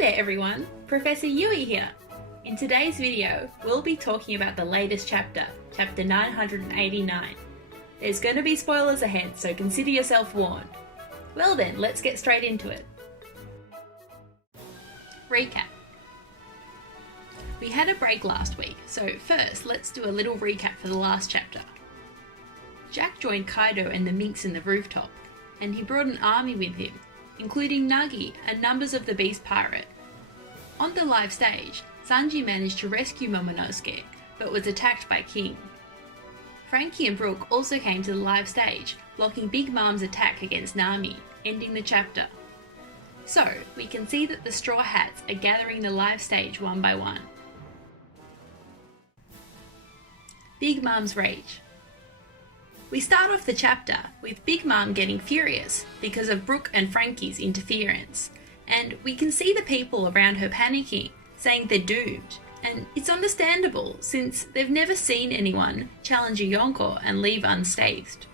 there everyone, Professor Yui here. In today's video, we'll be talking about the latest chapter, chapter 989. There's going to be spoilers ahead, so consider yourself warned. Well then, let's get straight into it. Recap. We had a break last week, so first let's do a little recap for the last chapter. Jack joined Kaido and the minks in the rooftop, and he brought an army with him, including Nagi and numbers of the Beast Pirate. On the live stage, Sanji managed to rescue Momonosuke, but was attacked by King. Frankie and Brook also came to the live stage, blocking Big Mom's attack against Nami, ending the chapter. So, we can see that the Straw Hats are gathering the live stage one by one. Big Mom's rage. We start off the chapter with Big Mom getting furious because of Brook and Frankie's interference, and we can see the people around her panicking, saying they're doomed, and it's understandable since they've never seen anyone challenge a Yonko and leave unscathed.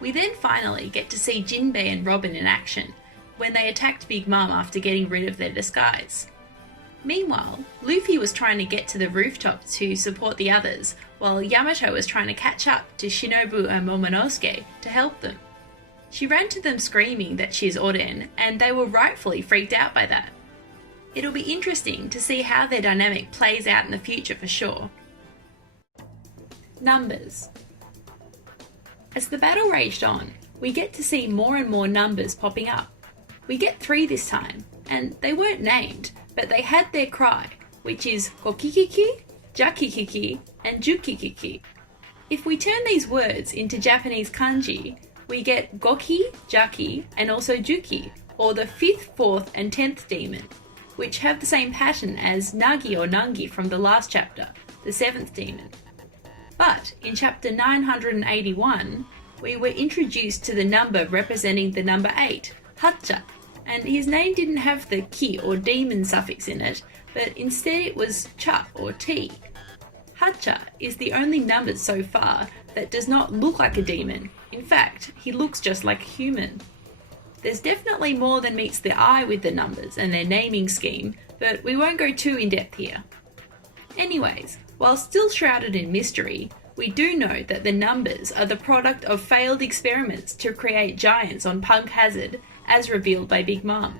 We then finally get to see Jinbei and Robin in action when they attacked Big Mom after getting rid of their disguise. Meanwhile, Luffy was trying to get to the rooftop to support the others, while Yamato was trying to catch up to Shinobu and Momonosuke to help them. She ran to them screaming that she's Oden, and they were rightfully freaked out by that. It'll be interesting to see how their dynamic plays out in the future for sure. Numbers. As the battle raged on, we get to see more and more numbers popping up. We get 3 this time, and they weren't named, but they had their cry, which is Kokikiki, Jakikiki, and Jukikiki. If we turn these words into Japanese kanji, we get Goki, Jaki, and also Juki, or the 5th, 4th, and 10th demon, which have the same pattern as Nagi or Nangi from the last chapter, the 7th demon. But in chapter 981, we were introduced to the number representing the number 8, Hacha, and his name didn't have the ki or demon suffix in it, but instead it was cha or t. Hacha is the only number so far that does not look like a demon. In fact, he looks just like a human. There's definitely more than meets the eye with the numbers and their naming scheme, but we won't go too in depth here. Anyways, while still shrouded in mystery, we do know that the numbers are the product of failed experiments to create giants on Punk Hazard, as revealed by Big Mom.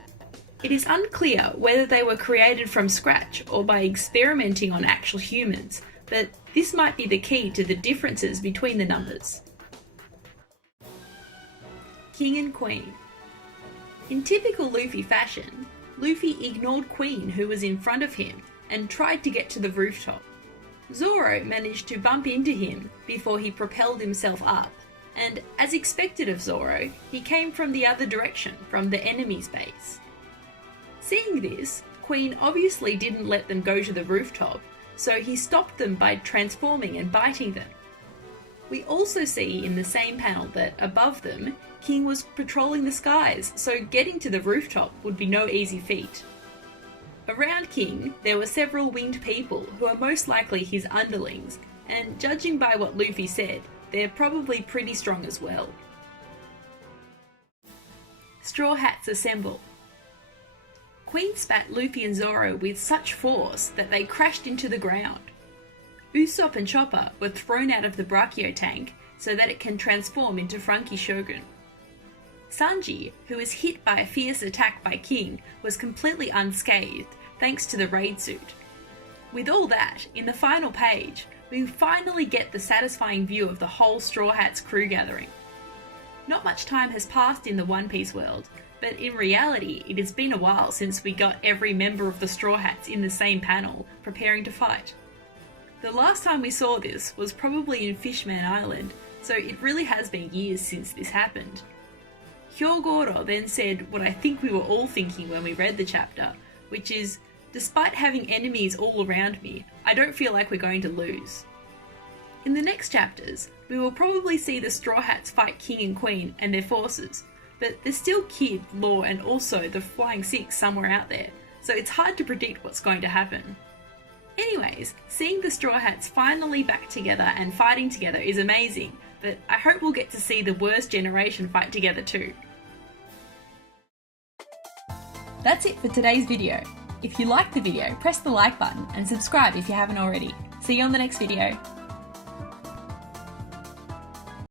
It is unclear whether they were created from scratch or by experimenting on actual humans, but this might be the key to the differences between the numbers. King and Queen. In typical Luffy fashion, Luffy ignored Queen, who was in front of him, and tried to get to the rooftop. Zoro managed to bump into him before he propelled himself up, and as expected of Zoro, he came from the other direction, from the enemy's base. Seeing this, Queen obviously didn't let them go to the rooftop, so he stopped them by transforming and biting them. We also see in the same panel that above them, King was patrolling the skies, so getting to the rooftop would be no easy feat. Around King, there were several winged people who are most likely his underlings, and judging by what Luffy said, they're probably pretty strong as well. Straw Hats assemble. Queen spat Luffy and Zoro with such force that they crashed into the ground. Usopp and Chopper were thrown out of the Brachio tank so that it can transform into Frankie Shogun. Sanji, who was hit by a fierce attack by King, was completely unscathed thanks to the raid suit. With all that, in the final page, we finally get the satisfying view of the whole Straw Hats crew gathering. Not much time has passed in the One Piece world, but in reality it has been a while since we got every member of the Straw Hats in the same panel, preparing to fight. The last time we saw this was probably in Fishman Island, so it really has been years since this happened. Hyogoro then said what I think we were all thinking when we read the chapter, which is, despite having enemies all around me, I don't feel like we're going to lose. In the next chapters, we will probably see the Straw Hats fight King and Queen and their forces, but there's still Kid, Law, and also the Flying Six somewhere out there, so it's hard to predict what's going to happen. Anyways, seeing the Straw Hats finally back together and fighting together is amazing, but I hope we'll get to see the worst generation fight together too. That's it for today's video. If you liked the video, press the like button and subscribe if you haven't already. See you on the next video.